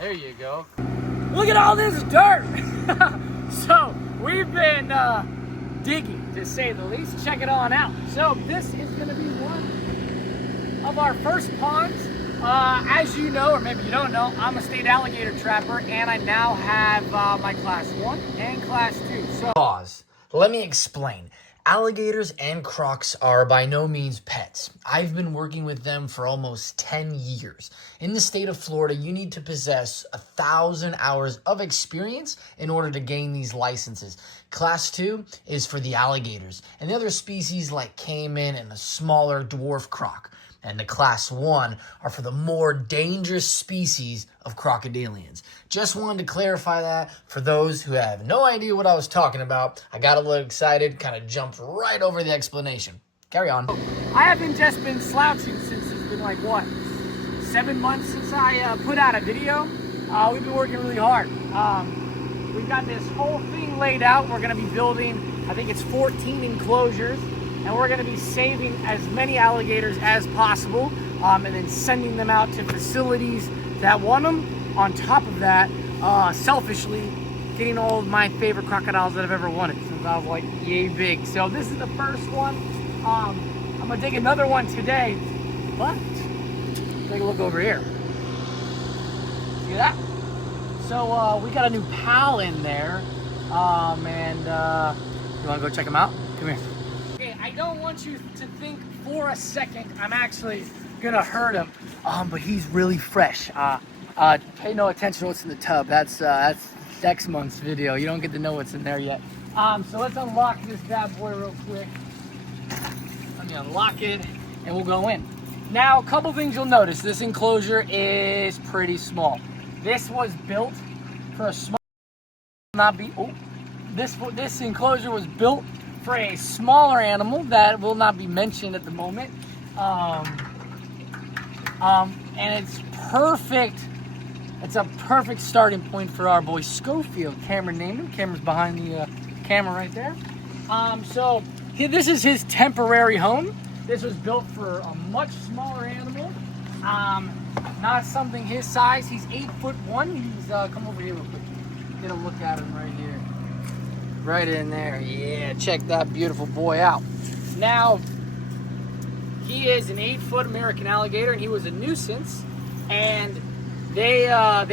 There you go. Look at all this dirt. So we've been digging, to say the least. Check it on out. So this is going to be one of our first ponds. As you know, or maybe you don't know, I'm a state alligator trapper, and I now have my class 1 and class 2. So pause. Let me explain. Alligators and crocs are by no means pets. I've been working with them for almost 10 years. In the state of Florida, you need to possess 1,000 hours of experience in order to gain these licenses. Class 2 is for the alligators, and the other species like caiman and a smaller dwarf croc. And the class 1 are for the more dangerous species of crocodilians. Just wanted to clarify that for those who have no idea what I was talking about. I got a little excited, kind of jumped right over the explanation. Carry on. I haven't just been slouching since it's been like, what, 7 months since I put out a video. We've been working really hard. We've got this whole thing laid out. We're going to be building, I think it's 14 enclosures. And we're going to be saving as many alligators as possible and then sending them out to facilities that want them. On top of that, selfishly, getting all of my favorite crocodiles that I've ever wanted since I was like yay big. So this is the first one. I'm going to take another one today, but take a look over here. See that? So we got a new pal in there, and you want to go check him out? Come here. I don't want you to think for a second I'm actually gonna hurt him, but he's really fresh. Pay no attention to what's in the tub. That's next month's video. You don't get to know what's in there yet. So let's unlock this bad boy real quick. Let me unlock it, and we'll go in. Now, a couple things you'll notice. This enclosure is pretty small. This was built for a small, this enclosure was built for a smaller animal that will not be mentioned at the moment, and it's perfect. It's a perfect starting point for our boy Scoffield. Cameron named him. Cameron's behind the camera right there. So this is his temporary home. This was built for a much smaller animal, not something his size. He's 8'1". He's come over here real quick. Get a look at him right here. Right in there. Yeah, check that beautiful boy out. Now, he is an 8-foot American alligator, and he was a nuisance, and they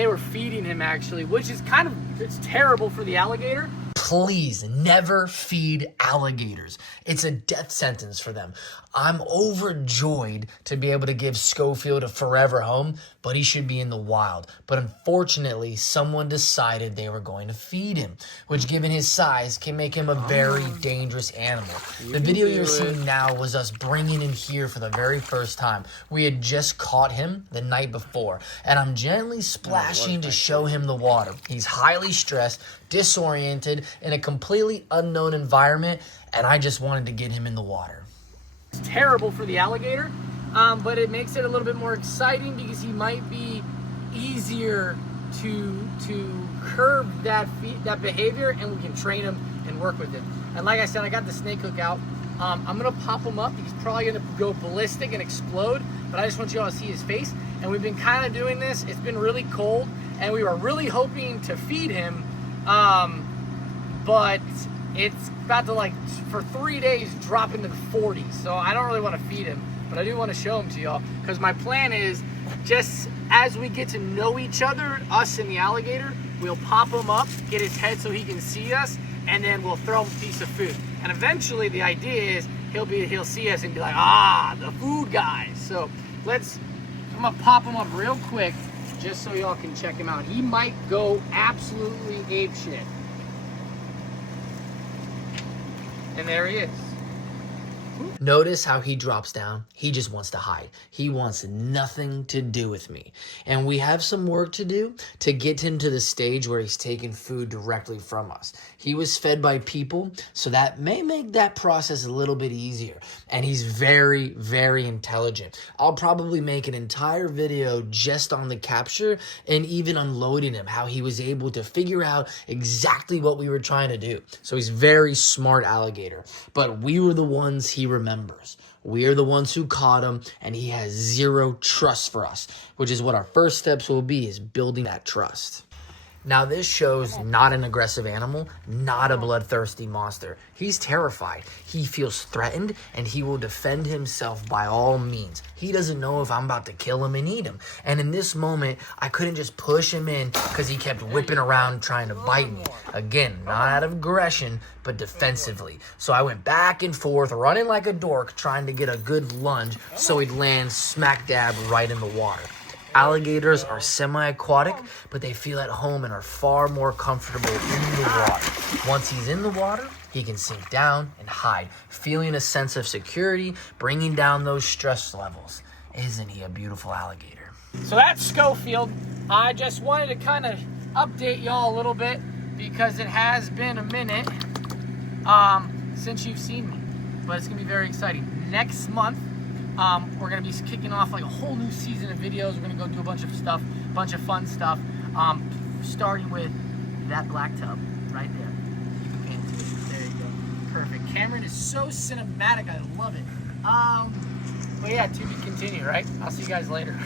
were feeding him actually, which is it's terrible for the alligator. Please never feed alligators. It's a death sentence for them. I'm overjoyed to be able to give Scoffield a forever home, but he should be in the wild. But unfortunately, someone decided they were going to feed him, which given his size can make him a very dangerous animal. The video you're seeing now was us bringing him here for the very first time. We had just caught him the night before, and I'm gently splashing to show him the water. He's highly stressed, disoriented, in a completely unknown environment, and I just wanted to get him in the water. It's terrible for the alligator, but it makes it a little bit more exciting because he might be easier to curb that behavior, and we can train him and work with him. And like I said, I got the snake hook out. I'm gonna pop him up. He's probably gonna go ballistic and explode, but I just want you all to see his face. And we've been kind of doing this. It's been really cold, and we were really hoping to feed him, but it's about to, for 3 days, drop into the 40s. So I don't really want to feed him, but I do want to show him to y'all, because my plan is, just as we get to know each other, us and the alligator, we'll pop him up, get his head so he can see us, and then we'll throw him a piece of food. And eventually the idea is he'll see us and be like, the food guys. So I'm gonna pop him up real quick just so y'all can check him out. He might go absolutely apeshit. And there he is. Notice how he drops down. He just wants to hide. He wants nothing to do with me. And we have some work to do to get him to the stage where he's taking food directly from us. He was fed by people, so that may make that process a little bit easier. And he's very, very intelligent. I'll probably make an entire video just on the capture and even unloading him, how he was able to figure out exactly what we were trying to do. So he's very smart alligator. But we were the ones he he remembers. We are the ones who caught him, and he has zero trust for us, which is what our first steps will be, is building that trust. Now, this shows not an aggressive animal, not a bloodthirsty monster. He's terrified. He feels threatened, and he will defend himself by all means. He doesn't know if I'm about to kill him and eat him. And in this moment, I couldn't just push him in because he kept whipping around trying to bite me. Again, not out of aggression, but defensively. So I went back and forth, running like a dork, trying to get a good lunge so he'd land smack dab right in the water. Alligators are semi-aquatic, but they feel at home and are far more comfortable in the water. Once he's in the water, he can sink down and hide, feeling a sense of security, bringing down those stress levels. Isn't he a beautiful alligator? So that's Scoffield. I just wanted to kind of update y'all a little bit because it has been a minute since you've seen me, but it's gonna be very exciting. Next month, we're gonna be kicking off like a whole new season of videos. We're gonna go do a bunch of stuff, bunch of fun stuff. Starting with that black tub right there. You can pan to it. There you go. Perfect. Cameron is so cinematic. I love it. But yeah, to be continued, right? I'll see you guys later.